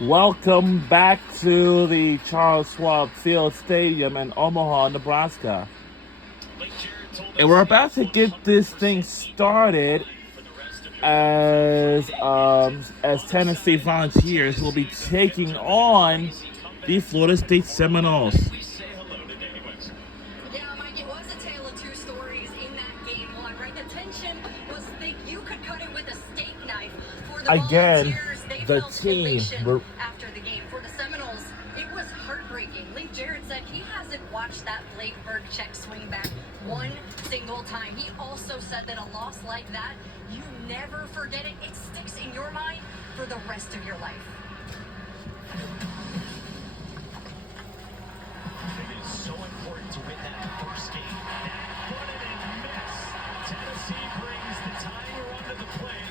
Welcome back to the Charles Schwab Field Stadium in Omaha, Nebraska. And we're about to get this thing started as Tennessee Volunteers will be taking on the Florida State Seminoles. Yeah, Mike, it was a tale of two stories in that game one, right? The tension was thick. You could cut it with a steak knife. For the Again, Volunteers, they the felt team elation after the game. For the Seminoles, it was heartbreaking. Lee Jarrett said he hasn't watched that Blake Berg check swing back one single time. He also said that a loss like that, you never forget it. It sticks in your mind for the rest of your life. It is so important to win that first game. That put it and miss. Tennessee brings the tying run to the play.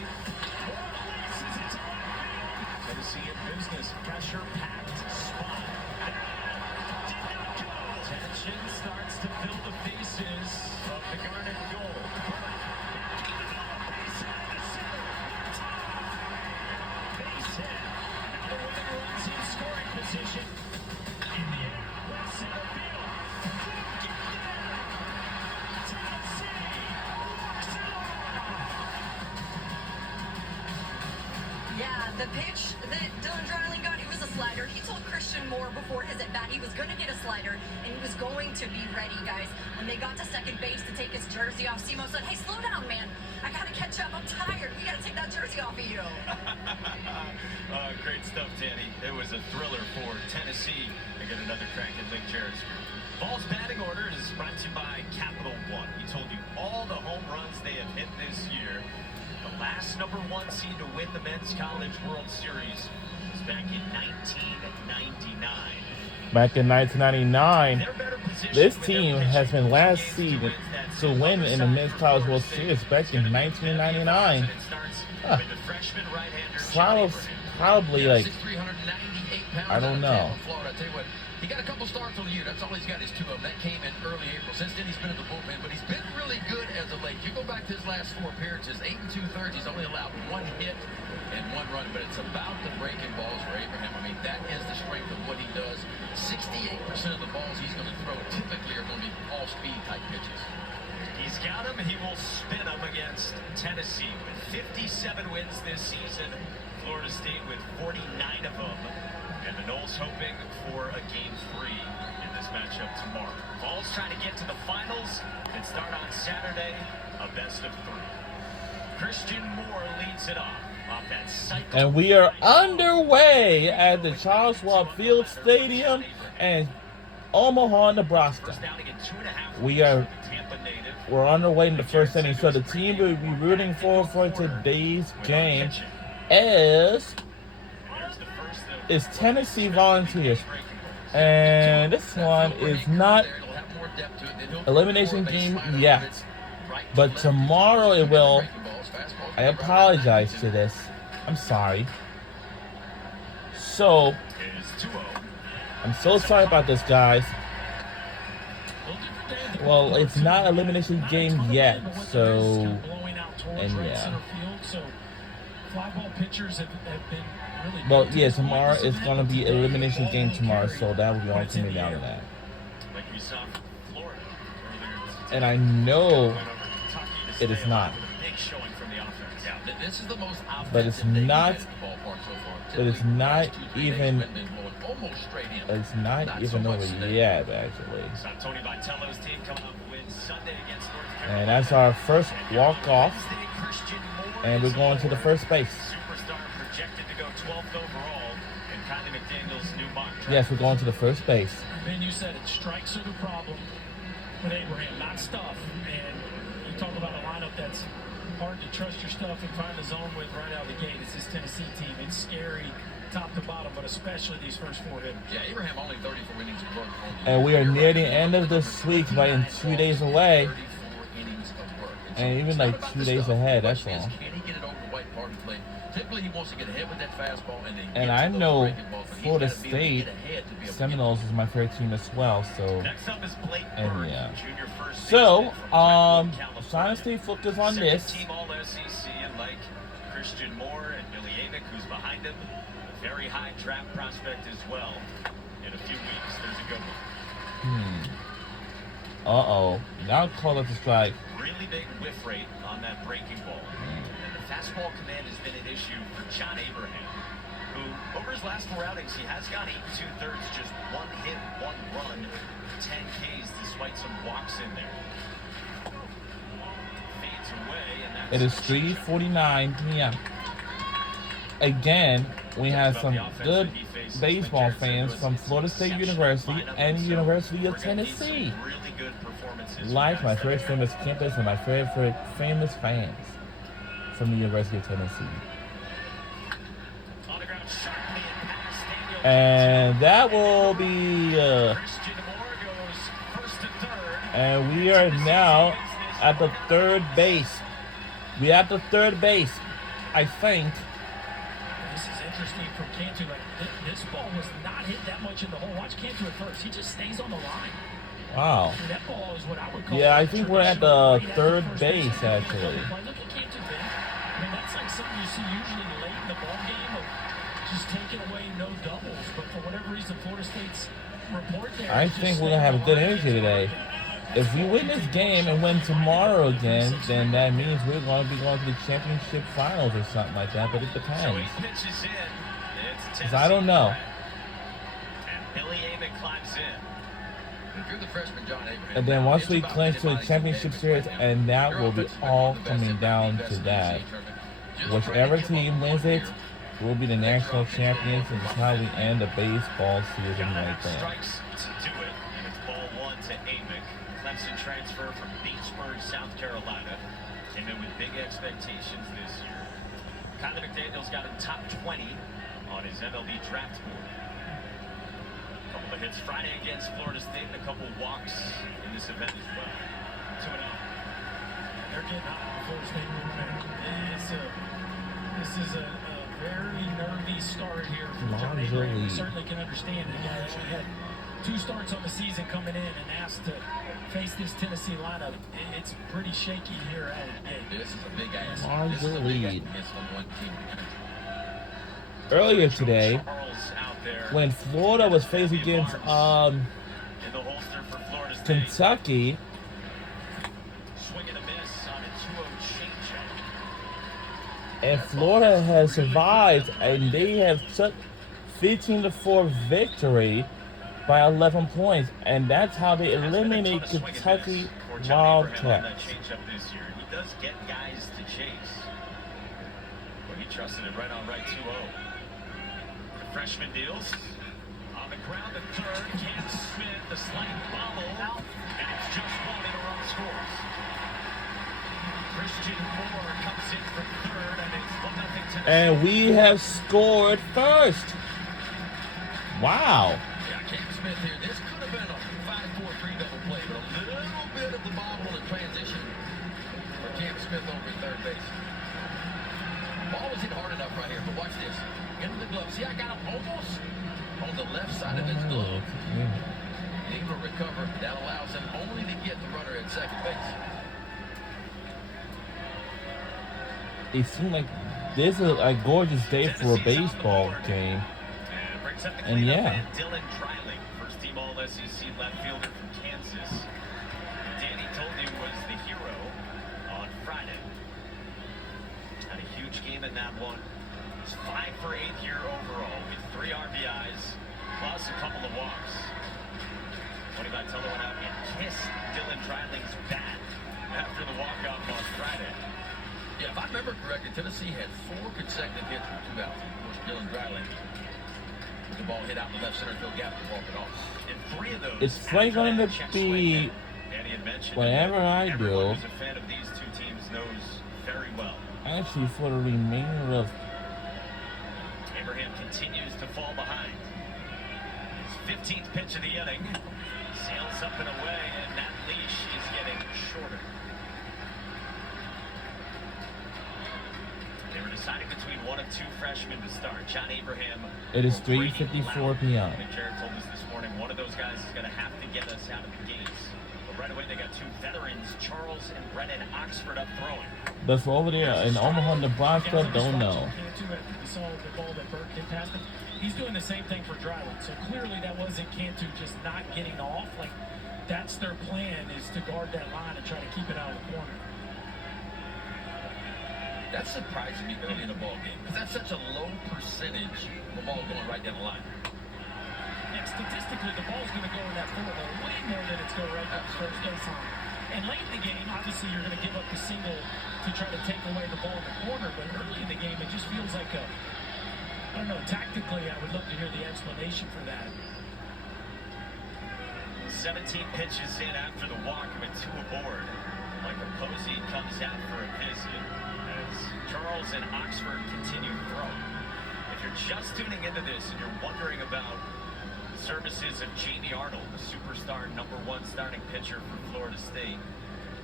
Releases it to left field. Tennessee in business. Pressure-packed spot. Did not go. Tension starts to fill the faces of the Garnet goal. Base hit to center. Base hit. Now the winning runs in scoring position. In the air, left center field. Get there! Tennessee walks it off! Yeah, the pitch that Dylan Dreiling got, it was a slider. He told Christian Moore before his at-bat he was going to get a slider, and he was going to be ready, guys. When they got to second base to take his jersey off, Simo said, hey, slow down, man. I got to catch up. I'm tired. We got to take that jersey off of you. Great stuff, Danny. It was a thriller for Tennessee. They get another crack at Lake Jarrett's group. Ball's batting order is brought to you by Capital One. We told you all the home runs they have hit this year. The last number one seed to win the Men's College World Series was back in 1999. Back in 1999, this team has been last seed to win in the Men's College World Series back in 1999. Huh. Probably like, I don't know. He got a couple starts on the year. That's all he's got is two of them. That came in early April. Since then, he's been in the bullpen, but he's been really good as of late. You go back to his last four appearances, 8 2/3. He's only allowed one hit and one run, but it's about the breaking balls for Abraham. I mean, that is the strength of what he does. 68% of the balls he's going to throw typically are going to be all-speed type pitches. He's got him, and he will spin him against Tennessee with 57 wins this season. Florida State with 49 of them. And the Noles hoping for a game 3 in this matchup tomorrow. Vols trying to get to the finals that start on Saturday, a best of 3. Christian Moore leads it off that cycle. And we are underway at the Charles Schwab Field Stadium in Omaha, Nebraska. We're underway in the first inning, so the team we'll be rooting for today's game is Tennessee Volunteers. And this one is not elimination game yet, but tomorrow it will. I apologize to this. I'm sorry. So, I'm so sorry about this, guys. Well, it's not elimination game yet, so, and yeah. Well, yeah, tomorrow is going to be elimination game tomorrow, so that will be all coming down to that. And I know it is not. But it's not. But it's not even. It's not even over yet, actually. And that's our first walk off. And we're going to the first base. Yes, we're going to the first base. Ben, you said it. Strikes are the problem with Abraham, not stuff. And you talk about a lineup that's hard to trust your stuff and find the zone with right out of the gate. It's this Tennessee team. It's scary top to bottom, but especially these first 4 hitters. Yeah, Abraham only 34 innings of work. And we are near the end of this week, right in 2 days away. And even like 2 days ahead, that's all. Can he get it over the white party plate? Typically, he wants to get ahead with that fastball and then. And I know Florida State Seminoles is my favorite team as well. So, and yeah. So, trying to stay focused on this. Christian Moore and Billy Amick, who's behind him. very high draft prospect as well. In a few weeks, there's a good one. Uh-oh. Now call it a strike. Really big whiff rate on that breaking ball. And the fastball command has been an issue for John Abraham, who, over his last 4 outings, he has gone 8 2/3, just 1 hit, 1 run, 10 Ks, despite some walks in there. Fades away, and that's It is 3:49 p.m. Again, we have some good baseball fans from Florida State University and University of Tennessee. Really good performances. Like my favorite famous campus and my favorite famous fans from the University of Tennessee. And that will be, and we are now at the third base. We at the third base, I think. This is interesting from Cantu. Like, this ball was not hit that much in the hole. Watch Cantu at first. He just stays on the line. Wow. And that ball is what I would call. Yeah, I think we're at the third base, actually. Look at Cantu, man. I mean, that's like something you see usually late in the ball game of just taking away no doubles. But for whatever reason, Florida State's report there. I think we're going to have a good energy today. If we win this game and win tomorrow again, then that means we're going to be going to the championship finals or something like that, but it depends. Because I don't know. And then once we clinch to the championship series, and that will be all coming down to that. Whichever team wins it will be the national champions, and that's how we end the baseball season right there. Clemson transfer from Beachburg, South Carolina. Came in with big expectations this year. Connor McDaniel's got him top 20 on his MLB draft board. A couple of hits Friday against Florida State and a couple walks in this event as well. 2-0. They're getting hot. Florida State. This is a very nervy start here for John Abraham. We certainly can understand the guy actually had 2 starts on the season coming in and asked to face this Tennessee lineup. It's pretty shaky here at it. This is a big ass. Larger lead. Earlier today, when Florida was faced against Kentucky, and Florida has survived, and they have took 15-4 victory by 11 points, and that's how they eliminated Kentucky Wildcats. He does get guys to chase. Well, he trusted it right on right 2-0. The freshman deals on the ground at third. Cam Smith, the slight bobble, and it's just 1 and a run scores. Christian Moore comes in from third, and it's 1-0 Tennessee. And we have scored first. Wow. Cam Smith here. This could have been a 5-4-3 double play, but a little bit of the bobble and transition for Cam Smith over at third base. Ball was hit hard enough right here, but watch this. Into the glove. See, I got him almost on the left side of his glove. Able to recover. That allows him only to get the runner at second base. It seemed like this is a gorgeous day for a baseball game. And yeah. Dylan Dreiling, first team all SEC left fielder from Kansas. Danny told you was the hero on Friday. Had a huge game in that one. He's 5 for 8 here overall with 3 RBIs plus a couple of walks. Tony Vitello went out and kissed Dylan Dreiling's bat after the walk-off on Friday. Yeah, if I remember correctly, Tennessee had 4 consecutive hits with 2 outs. Of course, Dylan Dreiling. The ball hit out in the left center field gap to walk it off. And 3 of those. It's probably going to be whatever I do. Everyone who's a fan of these 2 teams knows very well. Actually, for the remainder of. Abraham continues to fall behind. His 15th pitch of the inning sails up and away, and that leash is getting shorter. They were deciding between one of 2 freshmen to start. John Abraham. It is 3:54 p.m. And Jared told us this morning one of those guys is going to have to get us out of the gates. But right away they got 2 veterans, Charles and Brennan Oxford, up throwing. But for over there in Omaha, Nebraska, don't know. We saw the ball that Burke hit past him. He's doing the same thing for Dryland. So clearly that wasn't Cantu just not getting off. Like, that's their plan, is to guard that line and try to keep it out of the corner. That surprises me early in a ball game, because that's such a low percentage of the ball going right down the line. And statistically, the ball's going to go in that corner way more than it's going right down the first baseline. And late in the game, obviously, you're going to give up the single to try to take away the ball in the corner. But early in the game, it just feels like I don't know, tactically, I would love to hear the explanation for that. 17 pitches in after the walk with 2 aboard. Michael Posey comes out for a visit as Charles and Oxford continue to throw. If you're just tuning into this and you're wondering about the services of Jamie Arnold, the superstar #1 starting pitcher for Florida State,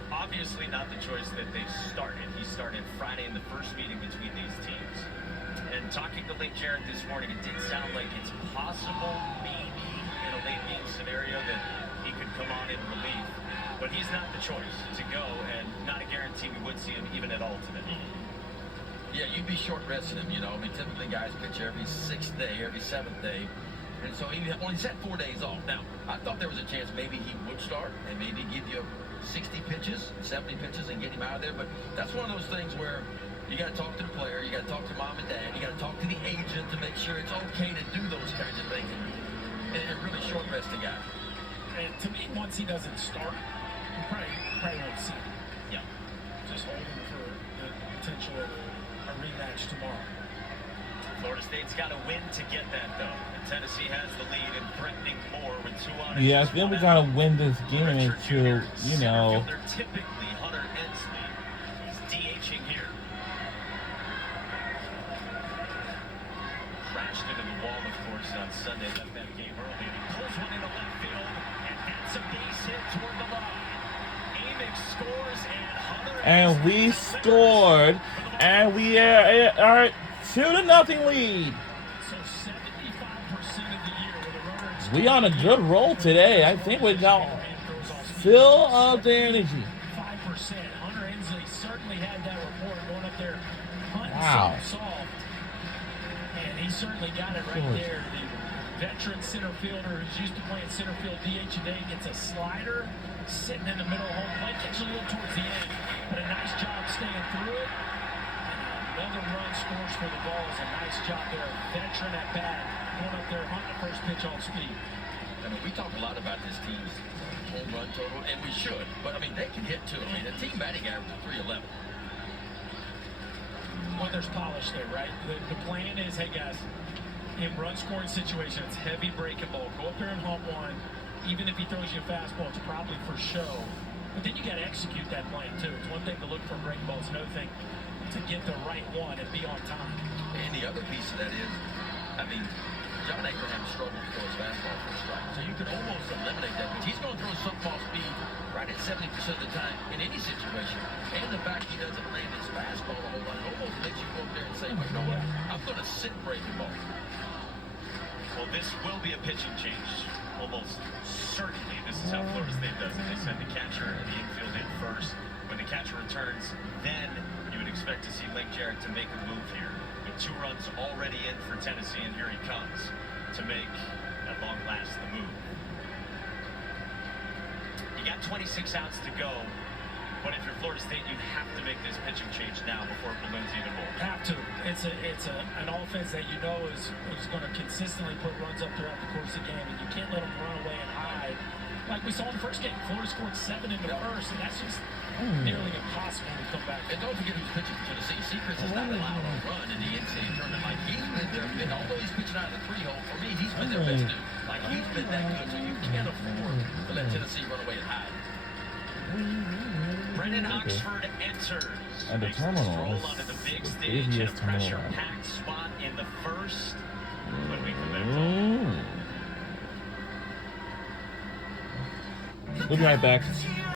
obviously not the choice that they started. He started Friday in the first meeting between these teams. And talking to Link Jarrett this morning, it did sound like it's possible, maybe, in a late game scenario that he could come on in relief. But he's not the choice to go, and not a guarantee we would see him even at all today. Yeah, you'd be short resting him, you know. I mean, typically guys pitch every 6th day, every 7th day. And so he's had 4 days off. Now, I thought there was a chance maybe he would start and maybe give you 60 pitches, 70 pitches and get him out of there. But that's one of those things where you got to talk to the player, you got to talk to mom and dad, you got to talk to the agent to make sure it's okay to do those kinds of things and really short rest the guy. And to me, once he doesn't start, you probably won't see him. Yeah. Just hold him for the potential of a rematch tomorrow. Florida State's got to win to get that, though. And Tennessee has the lead and threatening more with 2 on it. Yeah, I think we gotta win this game to, you know. Typically, Hunter Ensley. He's DHing here. Crashed into the wall, of course, on Sunday. Left that game early. And he pulls one into left field, and that's a base hit toward the line. Amick scores, and Hunter And we scored, and we are 2-0 lead. So 75% of the year with a runner in We on a good roll today. I think we got fill up the energy. 5%. Hunter Ensley certainly had that report going up there hunting Wow. something soft. And he certainly got it right there. The veteran center fielder who's used to playing center field DH a day gets a slider sitting in the middle of home plate. Gets a little towards the end, but a nice job staying through it. And another run scores for the Vols. A nice job there. Veteran at bat, going up there hunting the first pitch off speed. I mean, we talk a lot about this team's home run total, and we should. But, I mean, they can hit, too. I mean, the team batting average is 311. Well, there's polish there, right? The plan is, hey, guys, in run-scoring situations, it's heavy breaking ball. Go up there and hump one. Even if he throws you a fastball, it's probably for show. But then you got to execute that plan, too. It's one thing to look for a breaking ball. It's another thing to get the right one and be on time. And the other piece of that is, I mean, John Abraham struggled to throw his fastball for a strike. So you can almost eliminate that. But he's going to throw something off speed right at 70% of the time in any situation. And the fact he doesn't land his fastball a whole lot, it almost makes you go up there and say, well, you know what, I'm going to sit breaking ball. Well, this will be a pitching change. Almost certainly, this is how Florida State does it. They send the catcher and the infield in first. When the catcher returns, then you would expect to see Link Jarrett to make a move here. With 2 runs already in for Tennessee, and here he comes to make, at long last, the move. You got 26 outs to go, but if you're Florida State, you have to make this pitching change now before it balloons even more. Have to. It's an offense that you know is going to consistently put runs up throughout the course of the game, and you can't let them run away and hide. Like we saw in the first game, Florida scored 7 in the first, and that's just nearly impossible to come back. And don't forget who's pitching for Tennessee. Secrets is not allowed to run in the NCAA tournament. Like, he's been there, although he's pitching out of the 3-hole, for me, he's been their best dude. Like, he's been that good, so you can't afford to let Tennessee run away and hide. Brennan Oxford enters. And the Makes the Terminals, stroll onto the big the stage in a busiest terminal. pressure-packed spot in the first. When we come back. We'll be right back.